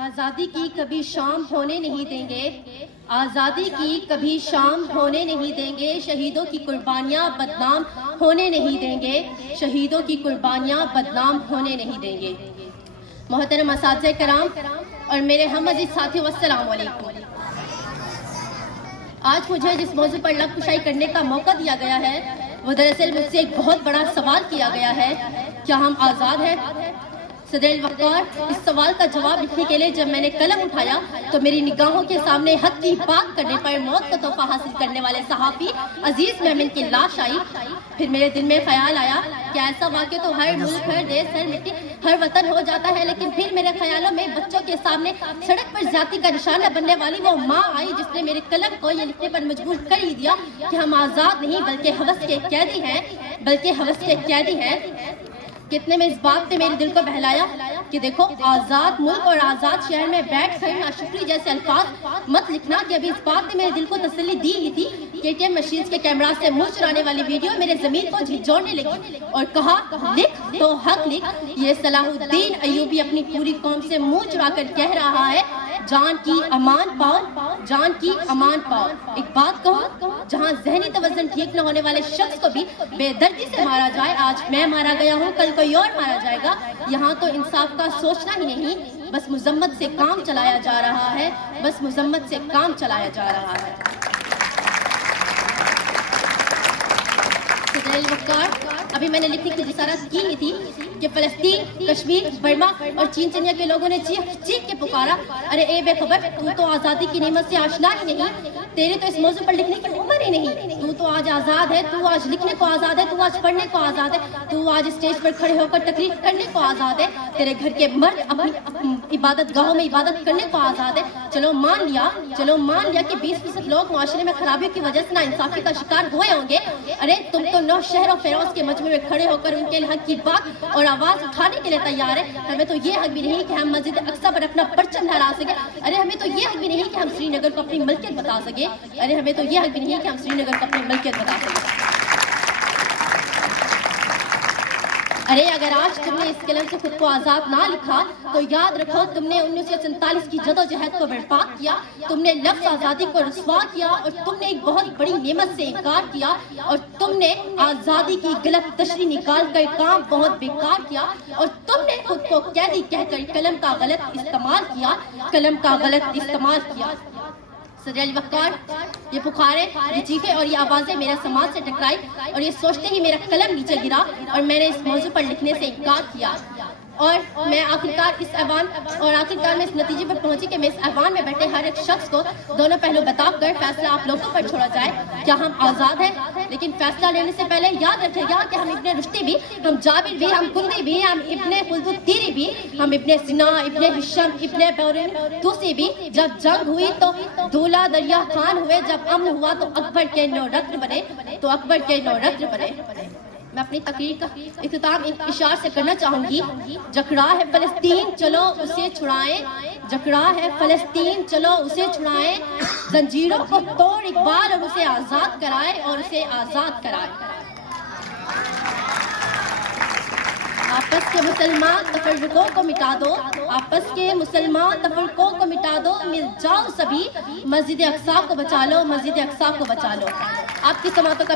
آزادی کی کبھی شام ہونے نہیں دیں گے، آزادی کی کبھی شام ہونے نہیں دیں گے، شہیدوں کی قربانیاں بدنام ہونے نہیں دیں گے، شہیدوں کی قربانیاں بدنام ہونے نہیں دیں گے۔ محترم اساتذہ کرام اور میرے ہم عزیز ساتھیو، السلام علیکم۔ آج مجھے جس موضوع پر لب کشائی کرنے کا موقع دیا گیا ہے وہ دراصل مجھ سے ایک بہت بڑا سوال کیا گیا ہے، کیا ہم آزاد ہیں؟ صدر الوقار، اس سوال کا جواب لکھنے کے لیے جب میں نے قلم اٹھایا تو میری نگاہوں کے سامنے حق کی بات کرنے پر موت کا تحفہ حاصل کرنے والے صحافی عزیز محمد کی لاش آئی۔ پھر میرے دل میں خیال آیا کہ ایسا واقعہ تو ہر ملک، ہر دیش، ہر مٹی، ہر وطن ہو جاتا ہے، لیکن پھر میرے خیالوں میں بچوں کے سامنے سڑک پر زیادتی کا نشانہ بننے والی وہ ماں آئی جس نے میرے قلم کو یہ لکھنے پر مجبور کر ہی دیا کہ ہم آزاد نہیں بلکہ ہوس کے قیدی ہیں، بلکہ ہوس کے قیدی ہیں۔ کتنے میں اس بات نے میرے دل کو بہلایا کہ دیکھو، آزاد ملک اور آزاد شہر میں بیٹھ کر ناشکری جیسے الفاظ مت لکھنا، کہ ابھی اس بات نے میرے دل کو تسلی دی ہی تھی کہ ATM مشینز کے کیمرہ سے منہ چرانے والی ویڈیو میرے ضمیر کو جھنجھوڑنے لگی اور کہا لکھ تو حق لکھ۔ یہ صلاح الدین ایوبی اپنی پوری قوم سے منہ چرا کر کہہ رہا ہے، جان کی امان پاؤ، جان کی امان پاؤ۔ ایک بات کہوں، جہاں ذہنی توازن ٹھیک نہ ہونے والے شخص کو بھی بے دردی سے مارا جائے، آج میں مارا گیا ہوں، کل کوئی اور مارا جائے گا، یہاں تو انصاف کا سوچنا ہی نہیں، بس مذمت سے کام چلایا جا رہا ہے، بس مذمت سے کام چلایا جا رہا ہے۔ صدر الوقار، ابھی میں نے لکھنے کی جسارت کی ہی تھی کہ فلسطین، کشمیر، برما اور چین چنیا کے لوگوں نے چیخ کے پکارا، ارے اے بے خبر، تو آزادی کی نعمت سے آشنا ہی نہیں، تیرے تو اس موضوع پر لکھنے کی عمر ہی نہیں، تو آج آزاد ہے، تو آج لکھنے کو آزاد ہے، تو آج پڑھنے کو آزاد ہے، تو آج اسٹیج پر کھڑے ہو کر تقریر کرنے کو آزاد ہے، تیرے گھر کے مرد اپنی عبادت گاہوں میں عبادت کرنے کو آزاد ہے۔ چلو مان لیا کہ 20% لوگ معاشرے میں خرابیوں کی وجہ سے ناانصافی کا شکار ہوئے ہوں گے، ارے تم تو 9 شہر و فیروز کے مجمع میں کھڑے ہو کر ان کے حق کی بات اور آواز اٹھانے کے لیے تیار ہے۔ ہمیں تو یہ حق بھی نہیں کہ ہم مسجد اقصی پر اپنا پرچم لہرا سکیں، ارے ہمیں تو یہ حق بھی نہیں کہ ہم سری نگر کو اپنی ملکیت بتا سکیں، ارے ہمیں تو یہ حق بھی نہیں کہ ہم سری نگر کو اپنی ملکیت بتا سکیں۔ ارے اگر آج تم نے اس قلم سے خود کو آزاد نہ لکھا تو یاد رکھو، تم نے 1947 کی جدوجہد کو برباد کیا، تم نے لفظ آزادی کو رسوا کیا، اور تم نے ایک بہت بڑی نعمت سے انکار کیا، اور تم نے آزادی کی غلط تشریح نکال کر کام بہت بیکار کیا، اور تم نے خود کو قیدی کہہ کر قلم کا غلط استعمال کیا، قلم کا غلط استعمال کیا۔ صدر الوقار، یہ پکاریں، یہ چیخیں اور یہ آوازیں میرے سماج سے ٹکرائی، اور یہ سوچتے ہی میرا قلم نیچے گرا اور میں نے اس موضوع پر لکھنے سے انکار کیا، اور میں آخرکار میں اس نتیجے پر پہنچی کہ میں اس ایوان میں بیٹھے ہر ایک شخص کو دونوں پہلو بتا کر فیصلہ آپ لوگوں پر چھوڑا جائے، کیا ہم آزاد ہیں؟ لیکن فیصلہ لینے سے پہلے یاد رکھے گا کہ ہم ابن رشدی بھی، ہم جابر بھی، ہم کندی بھی، ہم ابن خلد الدین بھی، ہم ابن سینا، ابن ہشام، ابن بورین توسی بھی، جب جنگ ہوئی تو دولہ دریا خان ہوئے، جب امن ہوا تو اکبر کے 9 رکن بنے، میں اپنی تقریر کا اختتام ایک اشار سے کرنا چاہوں گی، جکڑا ہے فلسطین چلو اسے چھڑائیں، جکڑا ہے فلسطین چلو اسے چھڑائیں، زنجیروں کو توڑ اقبال اور اسے آزاد کرائے۔ آپس کے مسلمان تفرقوں کو مٹا دو، آپس کے مسلمان تفرقوں کو مٹا دو، مل جاؤ سبھی، مسجد اقصی کو بچا لو، مسجد اقصی کو بچا لو۔ آپ کی سماعتوں کا